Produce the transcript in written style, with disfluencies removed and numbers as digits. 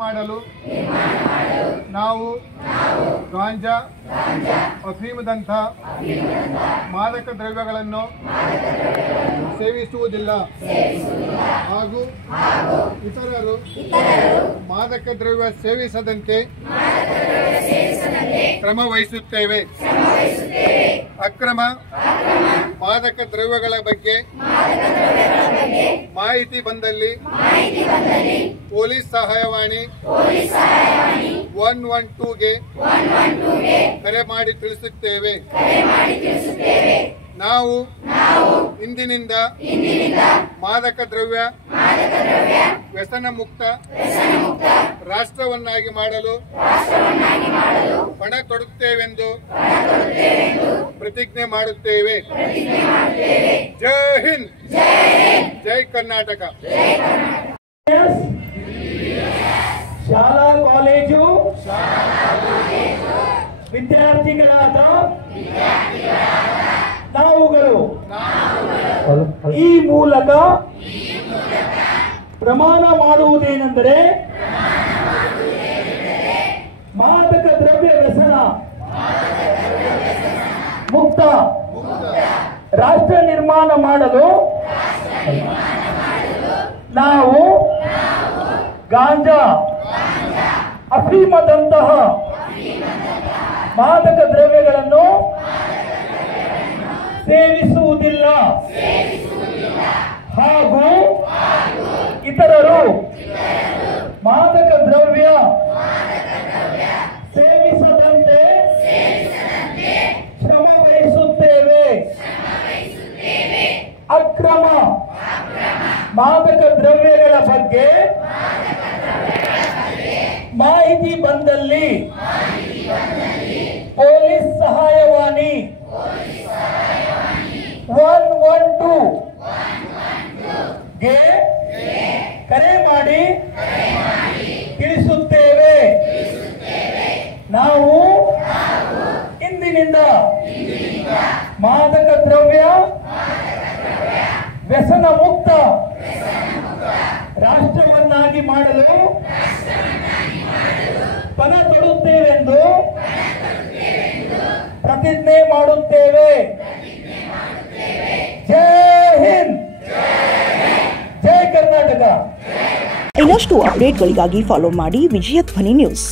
ಮಾಡಲು ನಾವು ಗಾಂಜಾ ಅಫೀಮದಂಥ ಮಾದಕ ದ್ರವ್ಯಗಳನ್ನು ಸೇವಿಸುವುದಿಲ್ಲ ಹಾಗೂ ಇತರರು ಮಾದಕ ದ್ರವ್ಯ ಸೇವಿಸದಂತೆ ಕ್ರಮ ವಹಿಸುತ್ತೇವೆ. ಅಕ್ರಮ ಮಾದಕ ದ್ರವ್ಯಗಳ ಬಗ್ಗೆ ಮಾಹಿತಿ ಬಂದಲ್ಲಿ ಪೊಲೀಸ್ ಸಹಾಯವಾಣಿ 112 ಗೆ ಕರೆ ಮಾಡಿ ತಿಳಿಸುತ್ತೇವೆ. ನಾವು ಇಂದಿನಿಂದ ಮಾದಕ ದ್ರವ್ಯ ವ್ಯಸನ ಮುಕ್ತ ರಾಷ್ಟ್ರವನ್ನಾಗಿ ಮಾಡಲು ಪಣ ತೊಡುತ್ತೇವೆಂದು ಪ್ರತಿಜ್ಞೆ ಮಾಡುತ್ತೇವೆ. ಜೈ ಹಿಂದ್, ಜೈ ಕರ್ನಾಟಕ. ಶಾಲಾ ಕಾಲೇಜು ವಿದ್ಯಾರ್ಥಿಗಳಾದ ನಾವುಗಳು ಈ ಮೂಲಕ ಪ್ರಮಾಣ ಮಾಡುವುದೇನೆಂದರೆ ಮಾದಕ ದ್ರವ್ಯ ವ್ಯಸನ ಮುಕ್ತ ರಾಷ್ಟ್ರ ನಿರ್ಮಾಣ ಮಾಡಲು ನಾವು ಗಾಂಜಾ ಅಫೀಮದಂತಹ ಮಾದಕ ದ್ರವ್ಯಗಳನ್ನು ಸೇವಿಸುವುದಿಲ್ಲ ಹಾಗೂ ಇತರರು ಮಾದಕ ದ್ರವ್ಯ ಸೇವಿಸದಂತೆ ಶ್ರಮ ವಹಿಸುತ್ತೇವೆ. ಅಕ್ರಮ ಮಾದಕ ದ್ರವ್ಯಗಳ ಬಗ್ಗೆ ಮಾಹಿತಿ ಬಂದಲ್ಲಿ ಪೊಲೀಸ್ ಸಹಾಯವಾಣಿ 112 ಗೆ ಕರೆ ಮಾಡಿ ತಿಳಿಸುತ್ತೇವೆ. ನಾವು ಇಂದಿನಿಂದ ಮಾದಕ ದ್ರವ್ಯ ವ್ಯಸನ ಮುಕ್ತ ರಾಷ್ಟ್ರವನ್ನಾಗಿ ಮಾಡಲು ಪಣ ತೊಡುತ್ತೇವೆಂದು ಪ್ರತಿಜ್ಞೆ ಮಾಡುತ್ತೇವೆ. ಜೈ ಹಿಂದ್, ಜೈ ಕರ್ನಾಟಕ. ಇನ್ನಷ್ಟು ಅಪ್ಡೇಟ್ಗಳಿಗಾಗಿ ಫಾಲೋ ಮಾಡಿ ವಿಜಯ ಧ್ವನಿ ನ್ಯೂಸ್.